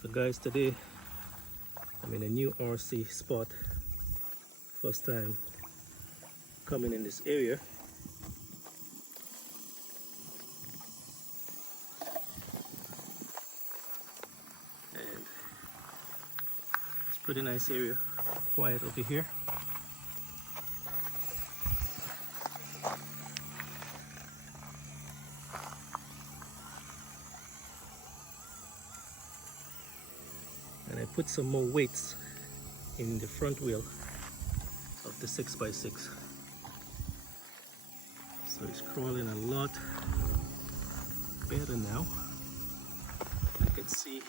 So guys, today I'm in a new RC spot. First time coming in this area. And it's a pretty nice area. Quiet over here. And I put some more weights in the front wheel of the 6x6. So it's crawling a lot better now. I can see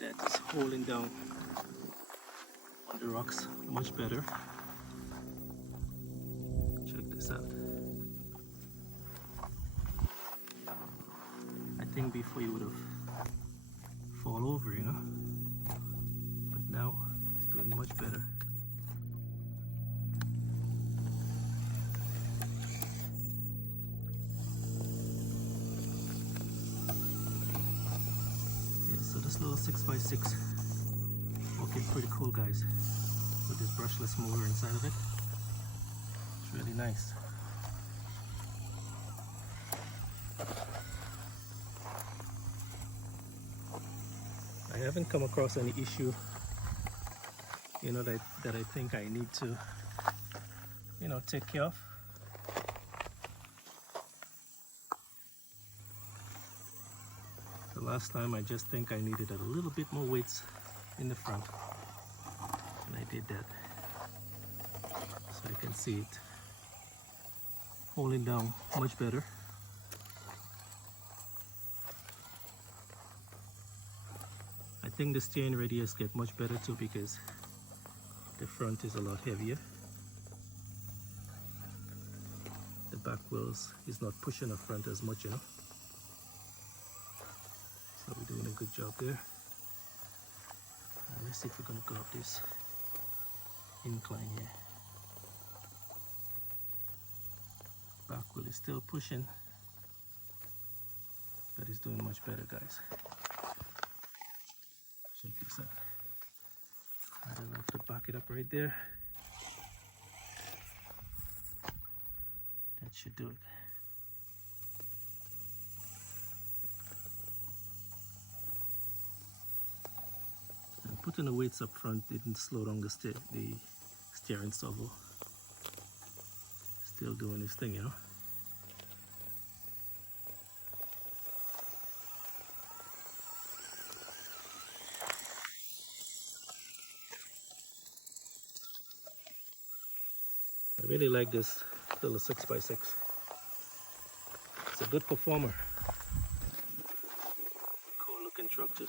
that it's holding down on the rocks much better. Check this out. I think before you would have fall over, you know, but now it's doing much better. Yeah, so this little 6x6 working pretty cool, guys, with this brushless motor inside of it. It's really nice. I haven't come across any issue, you know, that I think I need to, you know, take care of. The last time I just think I needed a little bit more weights in the front, and I did that. So you can see it holding down much better. I think the steering radius get much better too because the front is a lot heavier. The back wheels is not pushing the front as much, you know. So we're doing a good job there. Let's see if we're gonna go up this incline here. Back wheel is still pushing, but it's doing much better, guys. Check this out. I don't have to back it up right there. That should do it. And putting the weights up front didn't slow down the steering swivel. Still doing his thing, you know. I really like this little 6x6. It's a good performer. Cool looking truck too.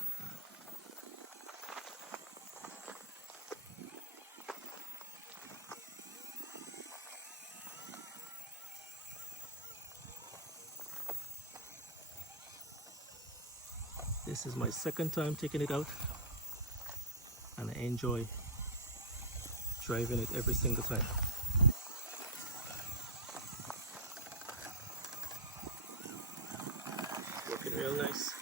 This is my second time taking it out, and I enjoy driving it every single time. Working real nice.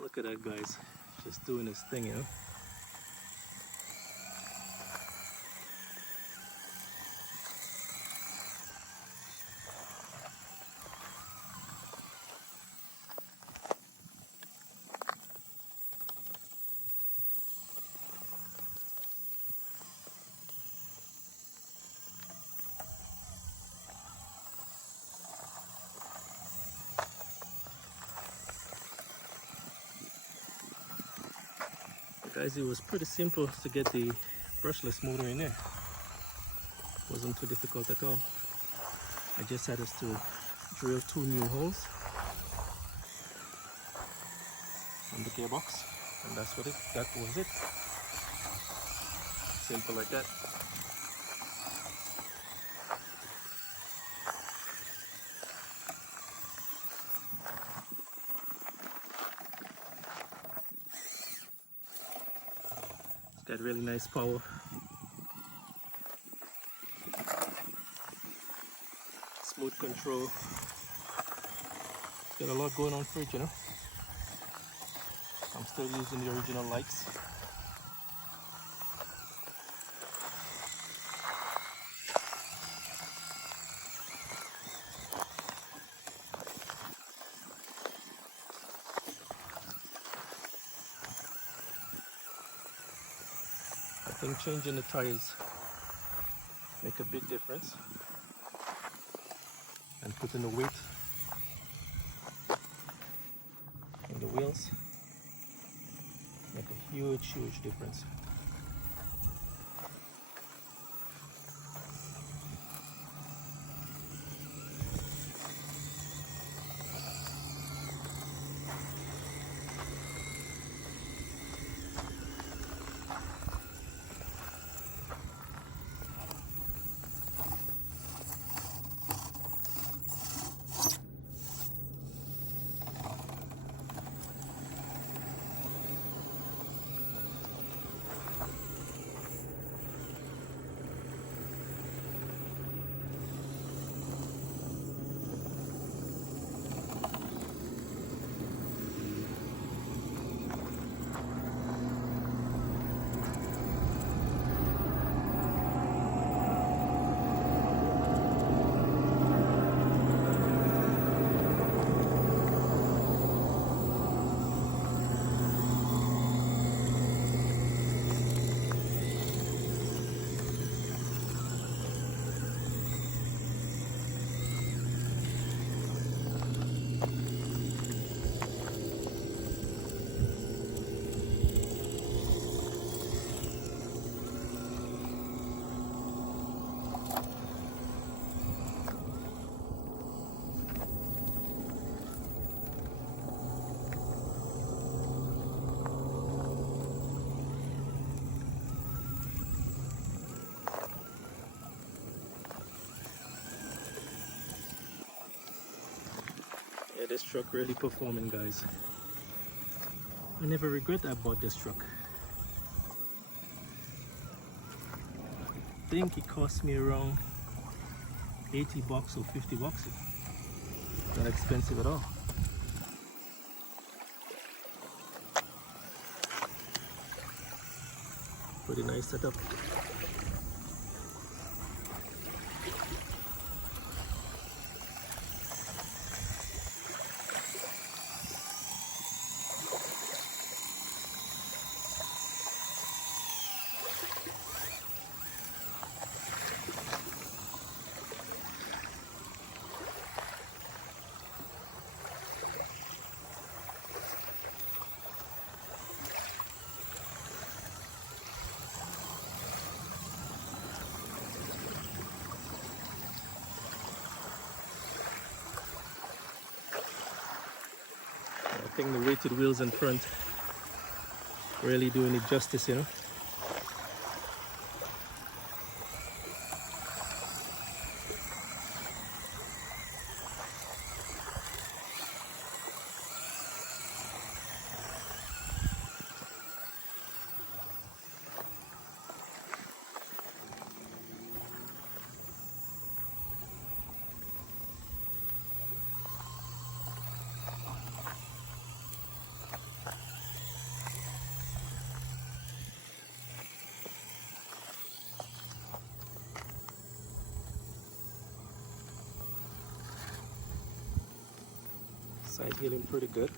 Look at that, guys, just doing his thing, you know. Guys, it was pretty simple to get the brushless motor in there. Wasn't too difficult at all. I just had us to drill 2 new holes on the gearbox, and that was it. Simple like that. It's got really nice power. Smooth control. Got a lot going on for it, you know. I'm still using the original lights. I think changing the tires make a big difference, and putting the weight in the wheels make a huge difference. Yeah, this truck really performing, guys. I never regret I bought this truck. I think it cost me around 80 bucks or 50 bucks. Not expensive at all. Pretty nice setup. I think the weighted wheels in front really doing it justice, you know. Side healing pretty good.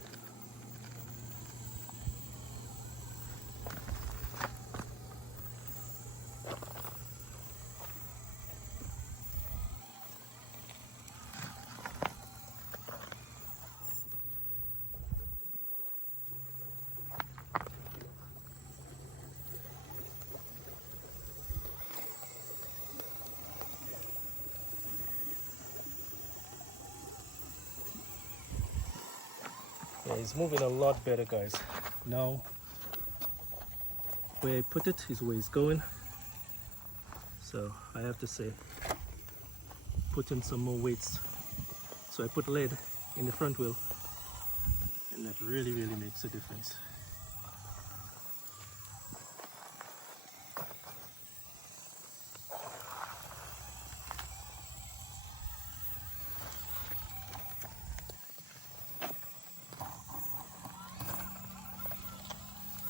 it's moving a lot better, guys. Now where I put it is where it's going, so I have to say put in some more weights. So I put lead in the front wheel, and that really makes a difference.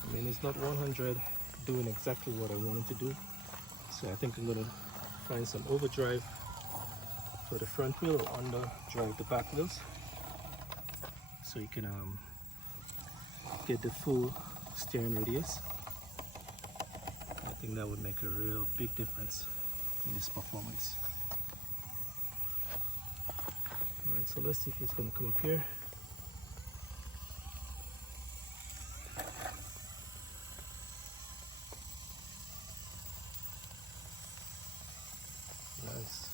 I mean, it's not 100 doing exactly what I wanted to do, so I think I'm gonna find some overdrive for the front wheel or underdrive the back wheels, so you can get the full steering radius. I think that would make a real big difference in this performance. Alright, so let's see if it's gonna come up here. Nice.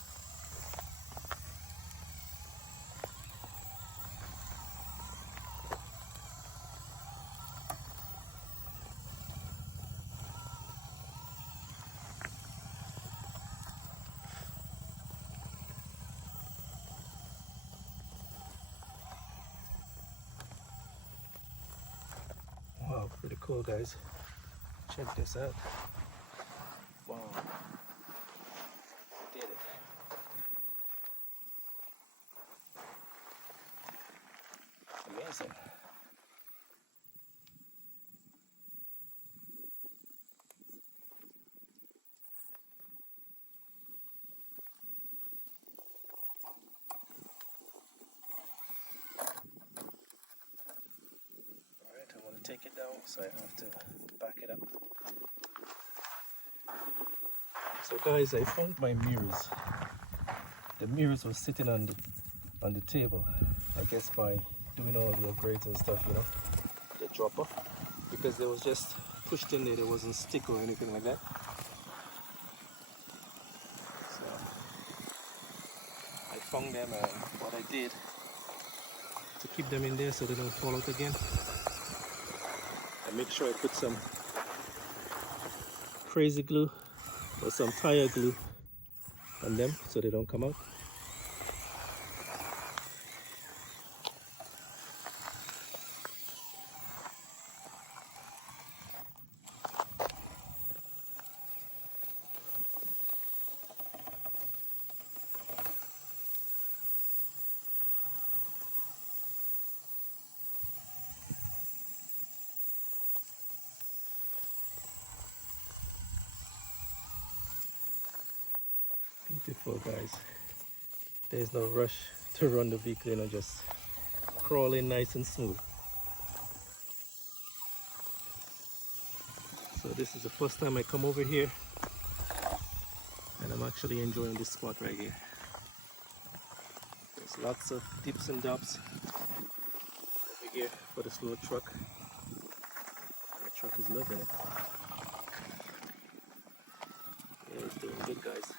Wow, pretty cool, guys. Check this out. Wow. Did it. Amazing. Alright, I want to take it down, so I have to back it up. So guys, I found my mirrors. The mirrors were sitting on the table. I guess by doing all the upgrades and stuff, you know, they drop off because they was just pushed in there. There wasn't stick or anything like that. So I found them, and what I did to keep them in there so they don't fall out again, I make sure I put some crazy glue or some tire glue on them so they don't come out. Beautiful, guys. There's no rush to run the vehicle, you know, just crawl in nice and smooth. So this is the first time I come over here, and I'm actually enjoying this spot right here. There's lots of dips and drops over here for the slow truck. The truck is loving it. Yeah, it's doing good, guys.